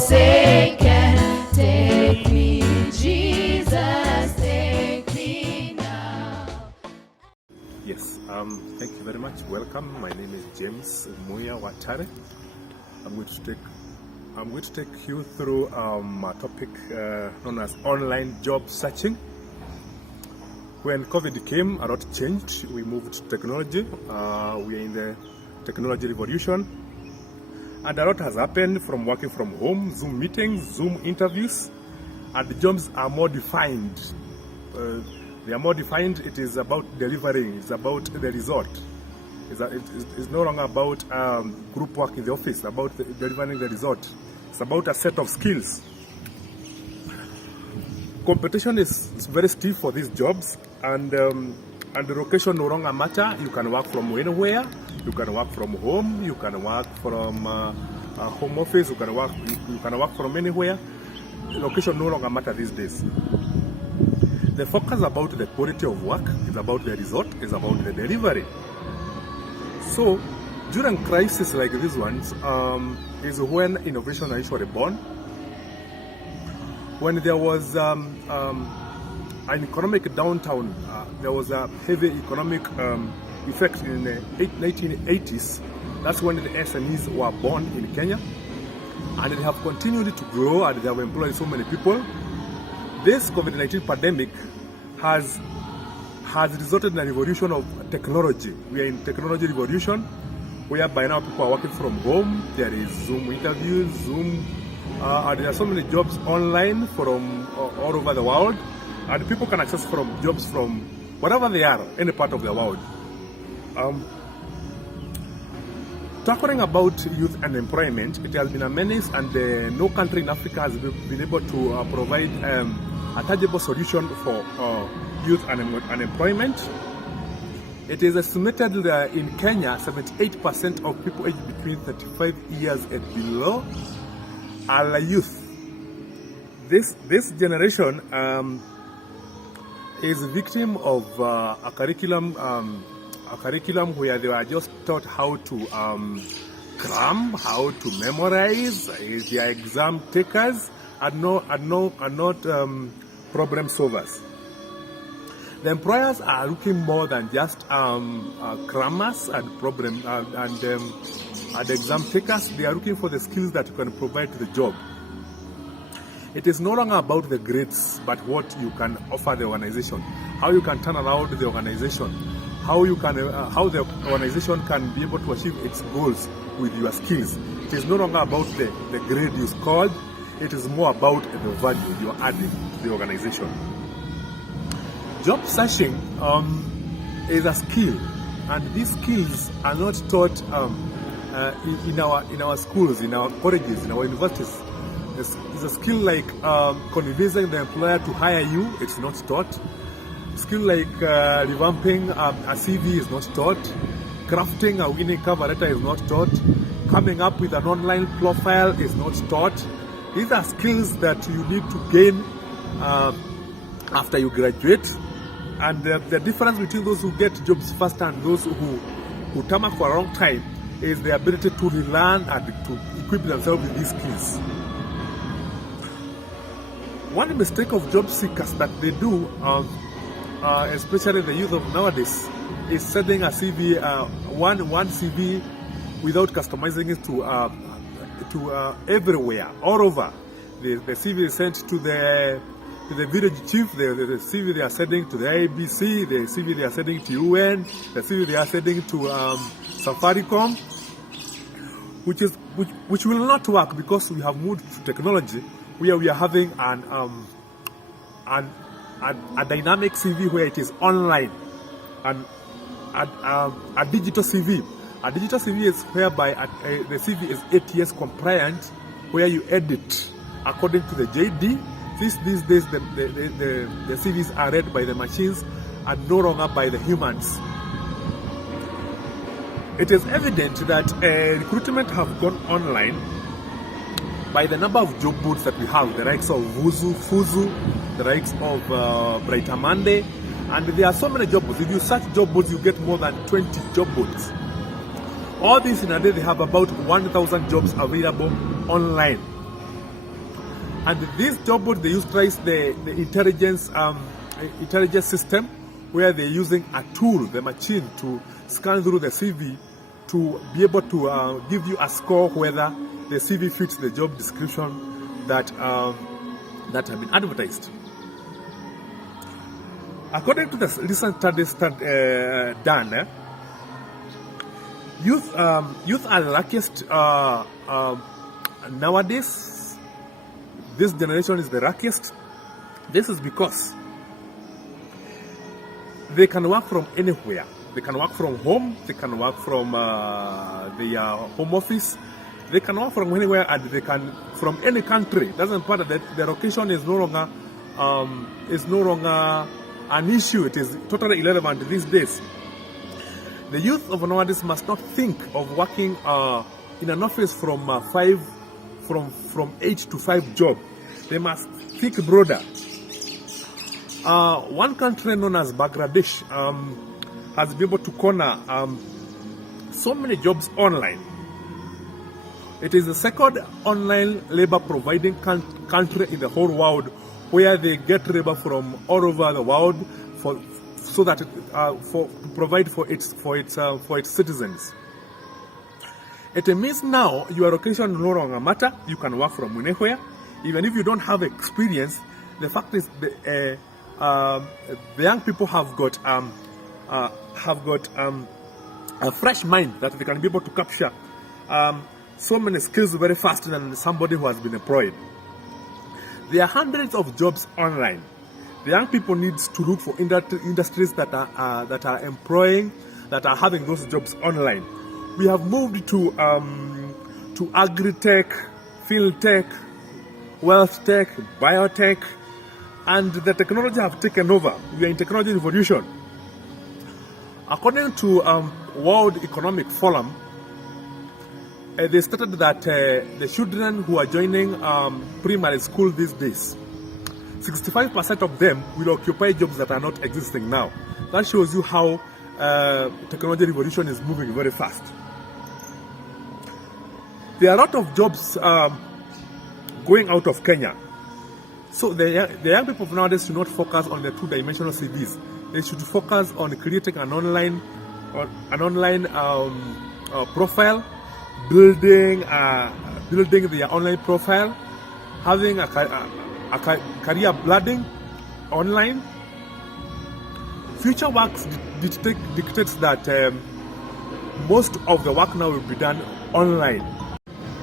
forsaken. Take me, Jesus, take me now. Yes, thank you very much. Welcome. My name is James Watare. I'm going to take you through a topic known as online job searching. When COVID came, a lot changed. We moved to technology. We are in the technology revolution. And a lot has happened, from working from home, Zoom meetings, Zoom interviews, and the jobs are more defined. They are more defined. It is about delivering. It's about the result. It's no longer about group work in the office. It's about delivering the result. It's about a set of skills. Competition is very stiff for these jobs, and the location no longer matter. You can work from anywhere. You can work from home. You can work from home office. You can work from anywhere. Location no longer matter these days. The focus about the quality of work is about the result, is about the delivery. So during crises like these ones is when innovation are usually born. When there was an economic downturn, there was a heavy economic effect in the 1980s. That's when the SMEs were born in Kenya, and they have continued to grow, and they have employed so many people. This COVID-19 pandemic has resulted in a revolution of technology. We are in technology revolution, whereby now people are working from home. There is Zoom interviews, Zoom, and there are so many jobs online from all over the world, and people can access jobs from wherever they are, any part of the world. Talking about youth unemployment, it has been a menace, and no country in Africa has been able to provide a tangible solution for youth unemployment. It is estimated that in Kenya, 78% of people aged between 35 years and below are youth. This generation is a victim of a curriculum where they were just taught how to cram, how to memorize. They are exam takers and not problem solvers. The employers are looking more than just crammers and exam takers. They are looking for the skills that you can provide to the job. It is no longer about the grades, but what you can offer the organization, how you can turn around the organization, how the organization can be able to achieve its goals with your skills. It is no longer about the grade you scored. It is more about the value you are adding to the organization. Job searching is a skill, and these skills are not taught in our schools, in our colleges, in our universities. It's a skill like convincing the employer to hire you. It's not taught. Skill like revamping a CV is not taught. Crafting a winning cover letter is not taught. Coming up with an online profile is not taught. These are skills that you need to gain after you graduate. And the difference between those who get jobs fast and those who tarmac for a long time is the ability to relearn and to equip themselves with these skills. One mistake of job seekers that they do, especially the youth of nowadays, is sending a CV, one CV, without customizing it to everywhere, all over. The CV is sent to the village chief, the CV they are sending to the IBC, the CV they are sending to UN, the CV they are sending to Safaricom, which will not work, because we have moved to technology where we are having a dynamic CV where it is online, and a digital CV. A digital CV is whereby the CV is ATS compliant, where you edit according to the JD. These days the CVs are read by the machines and no longer by the humans. It is evident that recruitment have gone online by the number of job boards that we have, the likes of Fuzu, the likes of Brighter Monday, and there are so many job boards. If you search job boards, you get more than 20 job boards. All these in a day, they have about 1,000 jobs available online. And this job board, they utilize the intelligence system, where they're using a tool, the machine, to scan through the CV to be able to give you a score whether the CV fits the job description that have been advertised. According to the recent studies done, youth are the luckiest nowadays. This generation is the luckiest. This is because they can work from anywhere. They can work from home. They can work from their home office. They can work from anywhere, and they can from any country. Doesn't matter that the location is no longer an issue. It is totally irrelevant these days. The youth of nowadays must not think of working in an office from 8 to 5 job. They must think broader. One country known as Bangladesh has been able to corner so many jobs online. It is the second online labor providing country in the whole world, where they get labor from all over the world to provide for its citizens. It means now your location no longer matter. You can work from anywhere, even if you don't have experience. The fact is, the young people have got a fresh mind that they can be able to capture so many skills very fast than somebody who has been employed. There are hundreds of jobs online. The young people need to look for industries that are employing, that are having those jobs online. We have moved to agri-tech, field tech, wealth tech, biotech, and the technology have taken over. We are in technology revolution. According to World Economic Forum, they stated that the children who are joining primary school these days, 65% of them will occupy jobs that are not existing now. That shows you how technology revolution is moving very fast. There are a lot of jobs going out of Kenya. So the young people of nowadays should not focus on the two-dimensional CVs. They should focus on creating an online profile, building their online profile, having a career building online. Future works dictates that most of the work now will be done online.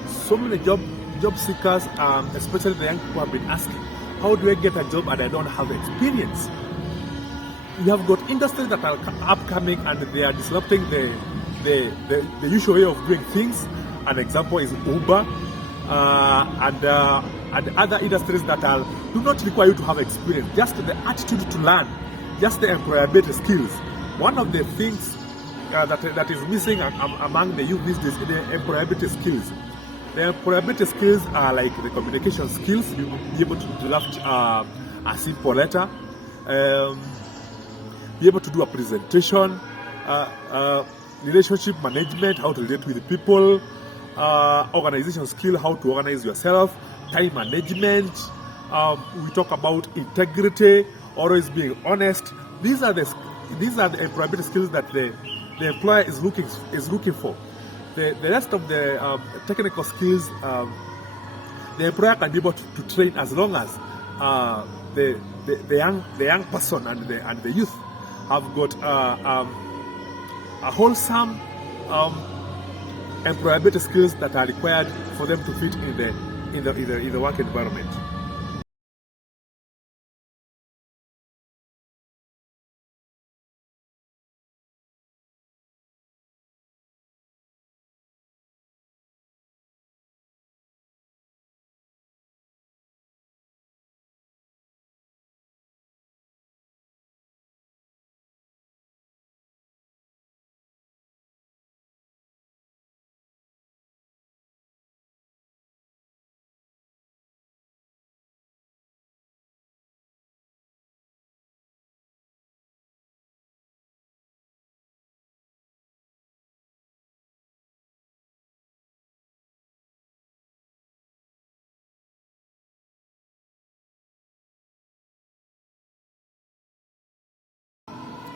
So many job seekers, especially the young people, have been asking, how do I get a job and I don't have experience? You have got industries that are upcoming and they are disrupting the usual way of doing things. An example is Uber and other industries that do not require you to have experience, just the attitude to learn, just the employability skills. One of the things that is missing among the youth these days is the employability skills. The employability skills are like the communication skills, you be able to draft a simple letter, be able to do a presentation, relationship management, how to relate with people, organization skill, how to organize yourself, time management. We talk about integrity, always being honest. These are the employability skills that the employer is looking for. The rest of the technical skills, the employer can be able to train as long as the young person and the youth have got a wholesome employability skills that are required for them to fit in the work environment.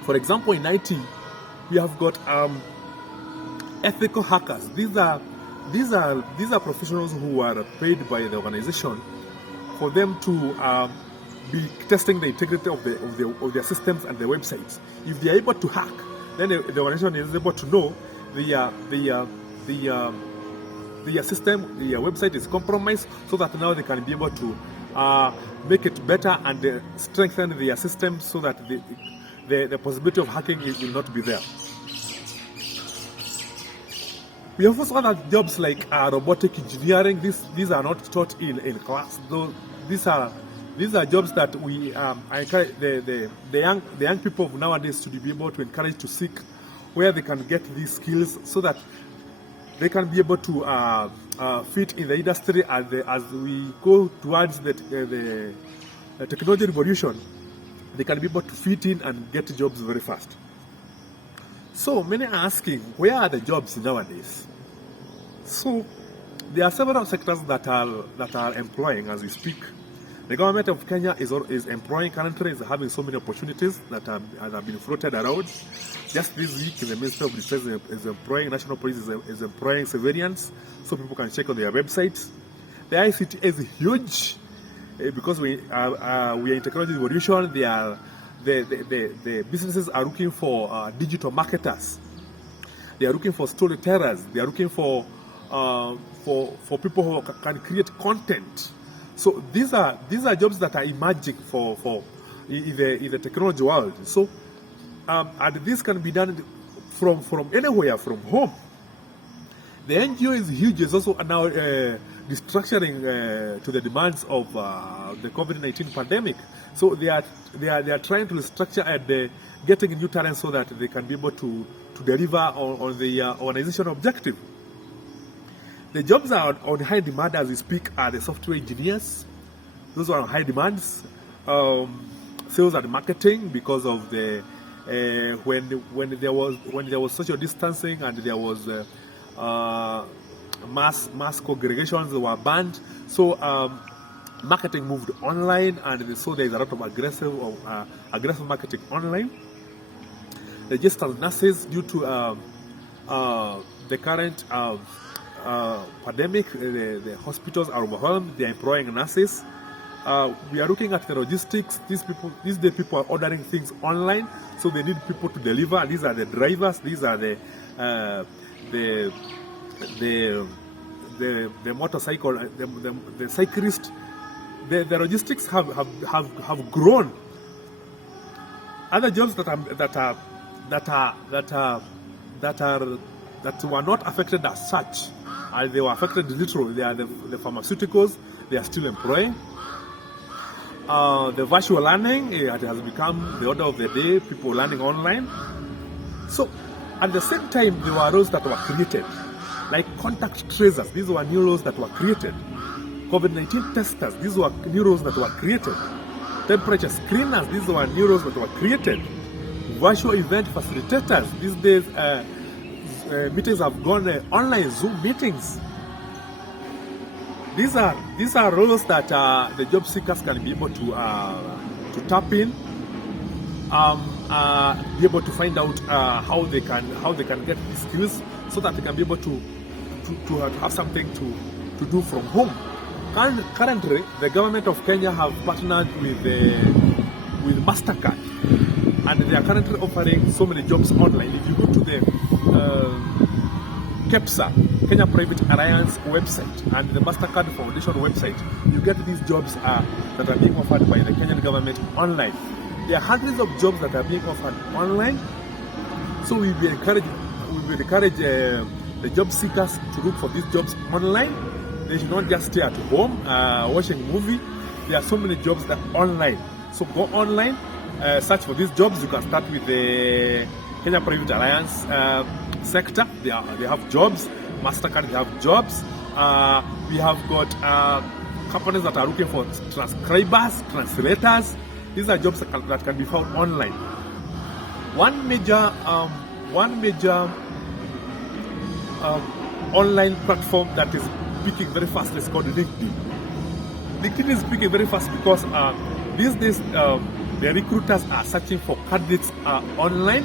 For example, in IT, we have got ethical hackers. These are professionals who are paid by the organization for them to be testing the integrity of their systems and their websites. If they are able to hack, then the organization is able to know the system, the website is compromised, so that now they can be able to make it better and strengthen their system, so that the possibility of hacking will not be there. We have also other jobs like robotic engineering. These are not taught in class. Though these are jobs that we encourage the young people of nowadays to be able to encourage to seek where they can get these skills, so that they can be able to fit in the industry as we go towards the technology revolution. They can be able to fit in and get jobs very fast. So many are asking, where are the jobs nowadays? So there are several sectors that are employing as we speak. The government of Kenya is employing currently, is having so many opportunities that have been floated around. Just this week, the Minister of Defense is employing, National Police is employing civilians, so people can check on their websites. The ICT is huge because we are in technology revolution. The businesses are looking for digital marketers. They are looking for storytellers. They are looking for people who can create content. So these are jobs that are emerging in the technology world. So and this can be done from anywhere, from home. The NGO is huge. Is also now restructuring to the demands of the COVID-19 pandemic. So they are trying to restructure and getting new talent so that they can be able to deliver on the organization objective. The jobs are on high demand as we speak are the software engineers. Those are on high demands. Sales and marketing, because of the when there was social distancing and there was mass congregations were banned. So marketing moved online, and so there is a lot of aggressive marketing online. Registered nurses, due to the current pandemic, the hospitals are overwhelmed. They are employing nurses. We are looking at the logistics. These people are ordering things online, so they need people to deliver. These are the drivers. These are the motorcycle, the cyclist. The logistics have grown. Other jobs that were not affected as such, they were affected literally. They are the pharmaceuticals. They are still employing. The virtual learning, it has become the order of the day. People learning online. So at the same time, there were roles that were created, like contact tracers. These were new roles that were created. COVID-19 testers. These were new roles that were created. Temperature screeners. These were new roles that were created. Virtual event facilitators. These days, meetings have gone online, Zoom meetings. These are roles that the job seekers can be able to tap in, be able to find out how they can get these skills, so that they can be able to have something to do from home. Currently, the government of Kenya have partnered with MasterCard, and they are currently offering so many jobs online. If you go to the KEPSA, Kenya Private Alliance website, and the MasterCard Foundation website, you get these jobs that are being offered by the Kenyan government online. There are hundreds of jobs that are being offered online. So we will encourage the job seekers to look for these jobs online. They should not just stay at home watching a movie. There are so many jobs that are online. So go online, search for these jobs. You can start with the Kenya Private Alliance sector. They have jobs. MasterCard, they have jobs. We have got companies that are looking for transcribers, translators. These are jobs that can be found online. One major online platform that is speaking very fast is called LinkedIn. LinkedIn is speaking very fast because these days the recruiters are searching for candidates online.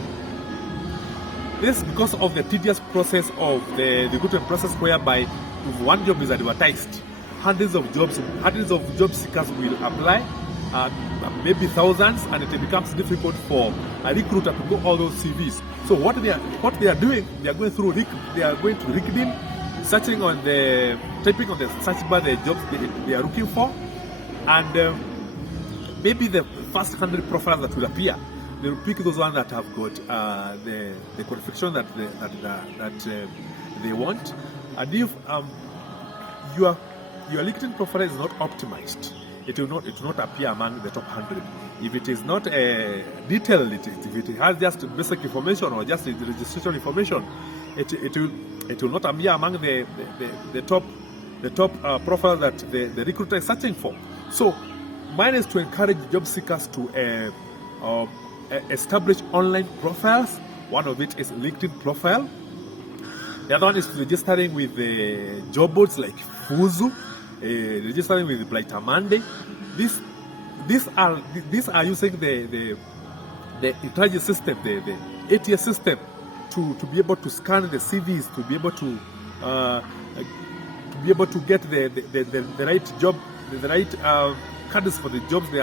This is because of the tedious process of the recruitment process, whereby if one job is advertised, hundreds of job seekers will apply, maybe thousands, and it becomes difficult for a recruiter to go all those CVs. So what they are doing, they are going to LinkedIn, searching on typing on the search bar the jobs they are looking for, and maybe the first 100 profiles that will appear, they will pick those ones that have got the qualification that they want. And if your LinkedIn profile is not optimized, it will not appear among the top 100. If it is not detailed, if it has just basic information or just the registration information, it will not appear among the top profile that the recruiter is searching for. So mine is to encourage job seekers to establish online profiles. One of it is LinkedIn profile. The other one is registering with the job boards like Fuzu, registering with Blighter Monday. These are using the intelligence system, the ATS system, to be able to scan the CVs, to be able to get the right job, the right candidates for the jobs they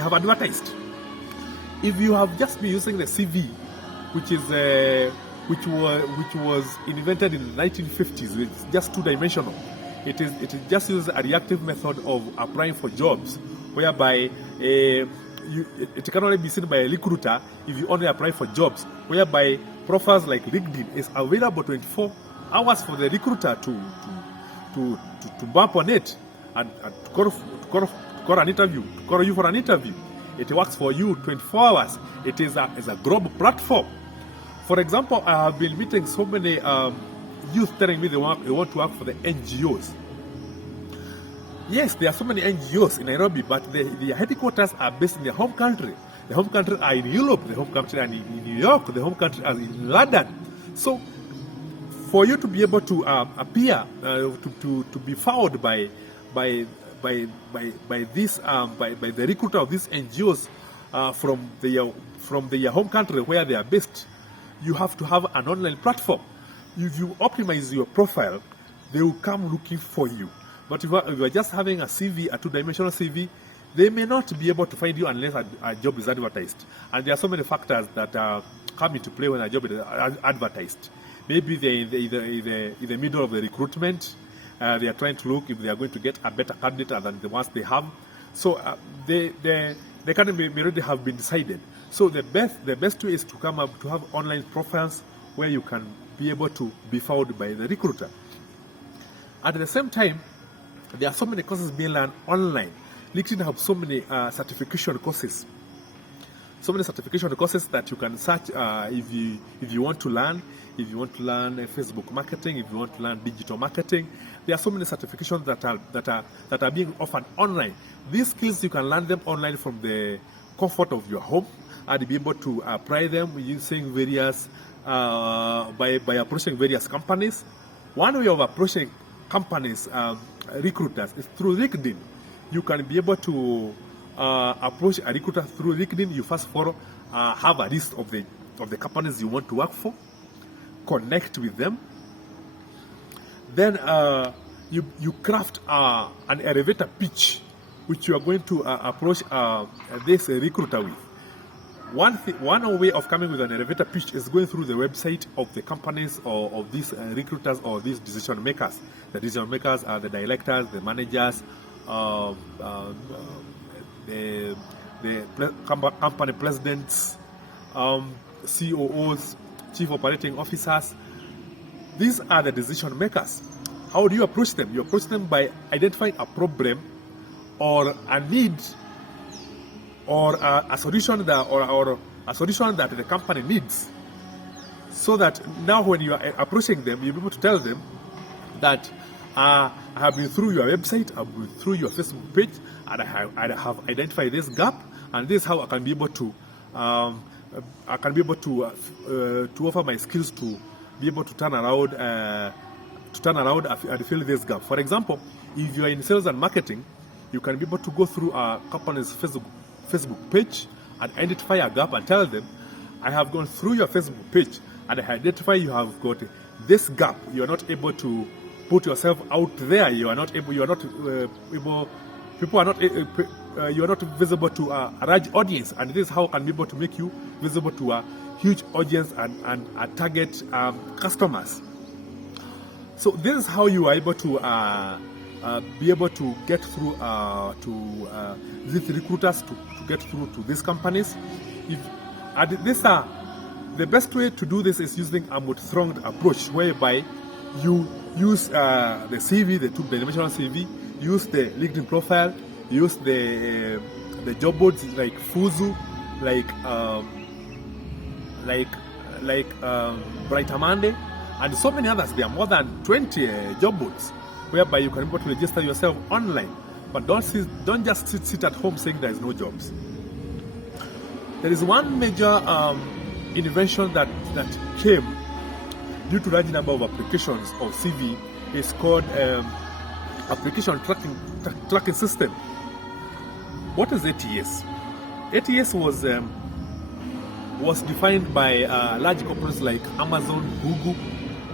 have advertised. If you have just been using the CV, which was invented in the 1950s, it's just two-dimensional. It just uses a reactive method of applying for jobs, whereby it can only be seen by a recruiter if you only apply for jobs, whereby profiles like LinkedIn is available 24 hours for the recruiter to bump on it and to call an interview, to call you for an interview. It works for you 24 hours. It is a global platform. For example, I have been meeting so many youth telling me they want to work for the NGOs. Yes, there are so many NGOs in Nairobi, but their headquarters are based in their home country. The home country are in Europe, the home country are in New York, the home country are in London. So, for you to be able to appear, to be found by the recruiter of these NGOs from their home country where they are based, you have to have an online platform. If you optimize your profile, they will come looking for you. But if you are just having a CV, a two-dimensional CV, they may not be able to find you unless a job is advertised. And there are so many factors that come into play when a job is advertised. Maybe they're in the middle of the recruitment. They are trying to look if they are going to get a better candidate than the ones they have. So they can may already have been decided. So the best way is to come up to have online profiles where you can be able to be found by the recruiter. At the same time, there are so many courses being learned online. LinkedIn have so many certification courses. So many certification courses that you can search if you want to learn. If you want to learn Facebook marketing, if you want to learn digital marketing, there are so many certifications that are being offered online. These skills you can learn them online from the comfort of your home and be able to apply them using various by approaching various companies. One way of approaching companies, recruiters, is through LinkedIn. You can be able to approach a recruiter through LinkedIn. You first of all have a list of the companies you want to work for, connect with them. Then you craft an elevator pitch, which you are going to approach this recruiter with. One way of coming with an elevator pitch is going through the website of the companies or of these recruiters or these decision makers. The decision makers are the directors, the managers, the company presidents, COOs, chief operating officers. These are the decision makers. How do you approach them? You approach them by identifying a problem or a need or a solution that the company needs, so that now when you are approaching them, you'll be able to tell them that I have been through your website, I've been through your Facebook page, and I have identified this gap, and this is how I can be able to offer my skills to be able to turn around and fill this gap. For example, if you are in sales and marketing, you can be able to go through a company's Facebook page and identify a gap and tell them, I have gone through your Facebook page and I identify you have got this gap. You are not able to put yourself out there. You are not able. You are not able. People are not. You are not visible to a large audience, and this is how I can be able to make you visible to a huge audience and target customers. So this is how you are able to be able to get through to these recruiters to get through to these companies. The best way to do this is using a multi-pronged approach, whereby you use the CV, the two-dimensional CV, use the LinkedIn profile, use the job boards like Fuzu, like Bright Amande, and so many others. There are more than 20 job boards whereby you can be able to register yourself online. But don't just sit at home saying there is no jobs. There is one major invention that came due to large number of applications of CV. Is called application tracking system. What is ATS? ATS was defined by large companies like Amazon, Google.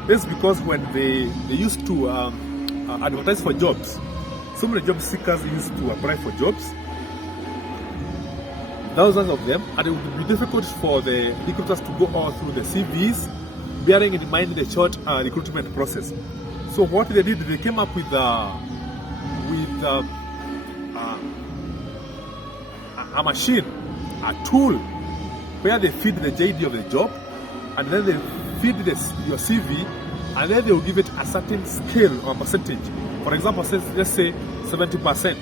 This is because when they used to advertise for jobs, so many job seekers used to apply for jobs, thousands of them, and it would be difficult for the recruiters to go all through the CVs, bearing in mind the short recruitment process. So what they did, they came up with a machine, a tool, where they feed the JD of the job, and then they feed your CV, and then they will give it a certain scale or percentage. For example, let's say 70%.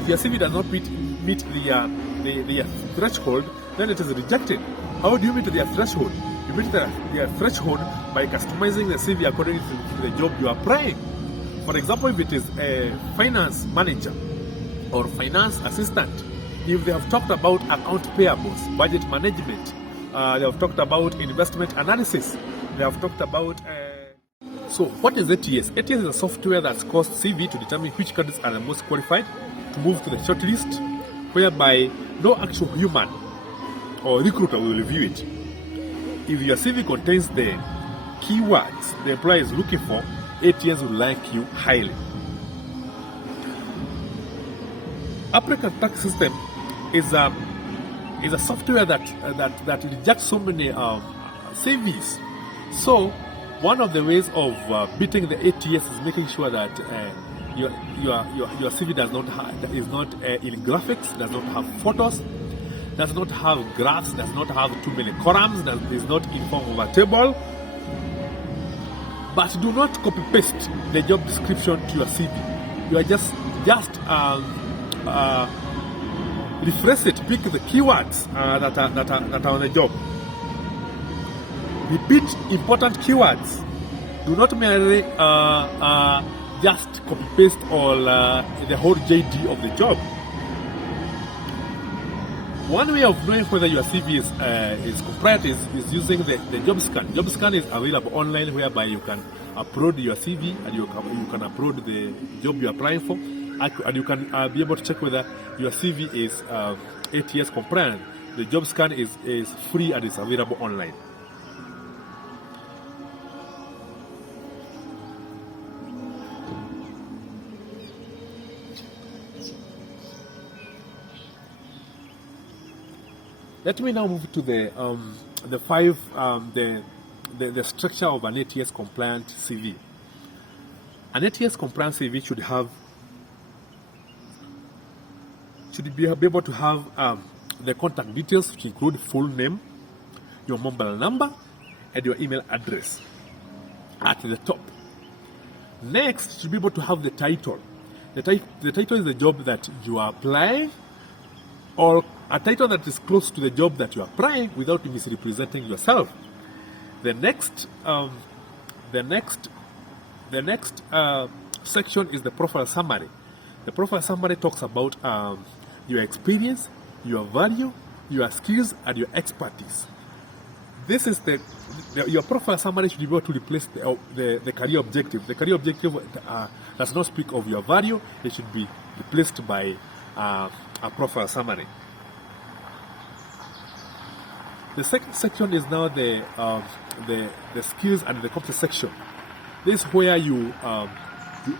If your CV does not meet the threshold, then it is rejected. How do you meet their threshold? You meet their threshold by customizing the CV according to the job you are applying. For example, if it is a finance manager or finance assistant, if they have talked about account payables, budget management, they have talked about investment analysis, they have talked about... So what is ATS? ATS is a software that scores CV to determine which candidates are the most qualified to move to the shortlist, whereby no actual human or recruiter will review it. If your CV contains the keywords the employer is looking for, ATS will like you highly. Applicant track system is a software that rejects so many CVs. So one of the ways of beating the ATS is making sure that your CV is not in graphics, does not have photos, does not have graphs, does not have too many columns, that is not in form of a table. But do not copy paste the job description to your CV. You are just rephrase it, pick the keywords that are on the job. Repeat important keywords. Do not merely just copy paste all the whole JD of the job. One way of knowing whether your CV is compliant is using the job scan. Job scan is available online, whereby you can upload your CV and you can upload the job you are applying for, and you can be able to check whether your CV is ATS compliant. The job scan is free and is available online. Let me now move to the structure of an ATS compliant CV. An ATS compliant CV should be able to have the contact details, which include full name, your mobile number, and your email address at the top. Next, you should be able to have the title. The title is the job that you are applying, or a title that is close to the job that you are applying without misrepresenting yourself. The next section is the profile summary. The profile summary talks about your experience, your value, your skills, and your expertise. this is your profile summary should be able to replace the career objective. The career objective does not speak of your value. It should be replaced by a profile summary. The second section is now the skills and the competence section. This is where you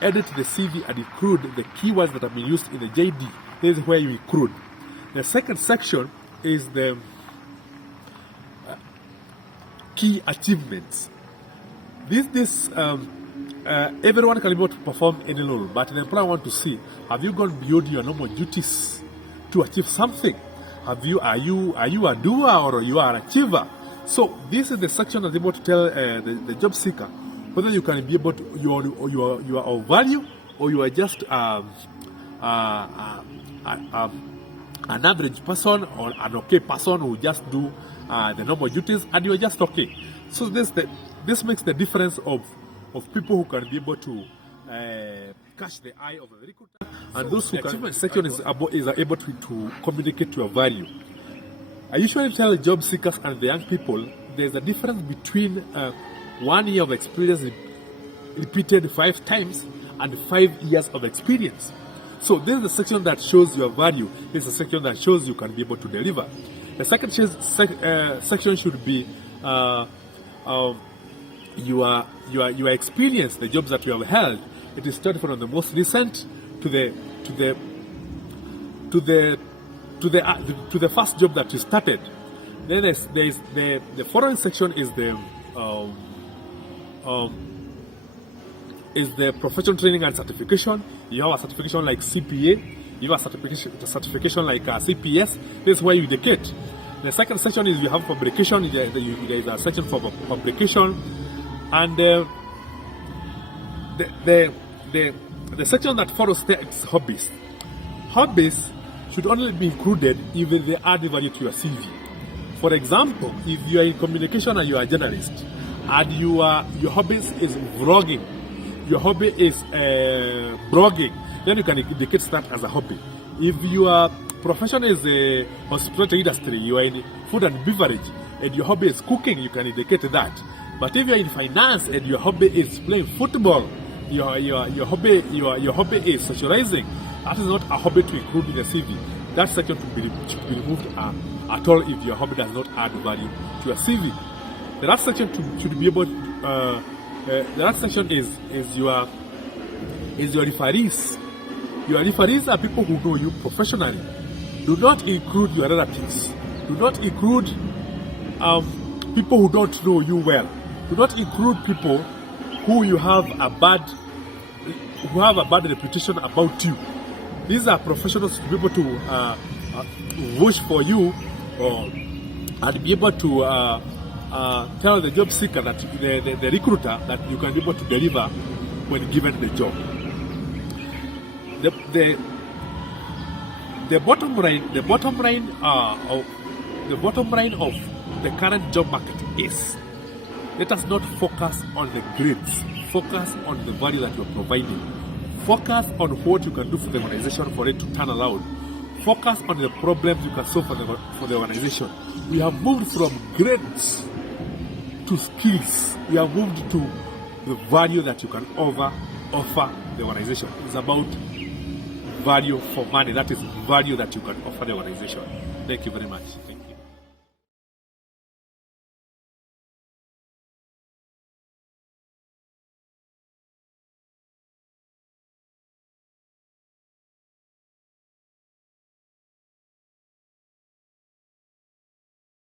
edit the CV and include the keywords that have been used in the JD. This is where you include. The second section is the key achievements. Everyone can be able to perform any role, but the employer wants to see, have you gone beyond your normal duties to achieve something? Are you a doer or you are an achiever? So this is the section that's able to tell the job seeker whether you can be able to, you are of value, or you are just an average person or an okay person who just do the normal duties and you are just okay. So this makes the difference of people who can be able to catch the eye of the recruiter, and those who can. Section is able to communicate your value. I usually tell job seekers and the young people there's a difference between 1 year of experience repeated 5 times and 5 years of experience. So this is the section that shows your value. This is the section that shows you can be able to deliver. The second section should be your experience, the jobs that you have held. It is started from the most recent to the first job that you started. Then there's the following section is the professional training and certification. You have a certification like CPA. You have a certification like CPS. This is where you indicate. The second section is you have publication. There is a section for publication, and the section that follows there is hobbies. Hobbies should only be included if they add value to your CV. For example, if you are in communication and you are a journalist, and your hobbies is vlogging, your hobby is blogging, then you can indicate that as a hobby. If your profession is a hospitality industry, you are in food and beverage, and your hobby is cooking, you can indicate that. But if you are in finance and your hobby is playing football, your hobby is socializing, that is not a hobby to include in the CV. That section should be removed at all if your hobby does not add value to your CV. The last section should be able. The last section is your referees. Your referees are people who know you professionally. Do not include your relatives. Do not include people who don't know you well. Do not include people who have a bad reputation about you. These are professionals to be able to vouch for you and be able to tell the job seeker, that the recruiter, that you can be able to deliver when given the job. The bottom line of the current job market is, let us not focus on the grades. Focus on the value that you are providing. Focus on what you can do for the organization for it to turn around. Focus on the problems you can solve for the organization. We have moved from grades to skills. We have moved to the value that you can offer the organization. It's about value for money. That is value that you can offer the organization. Thank you very much.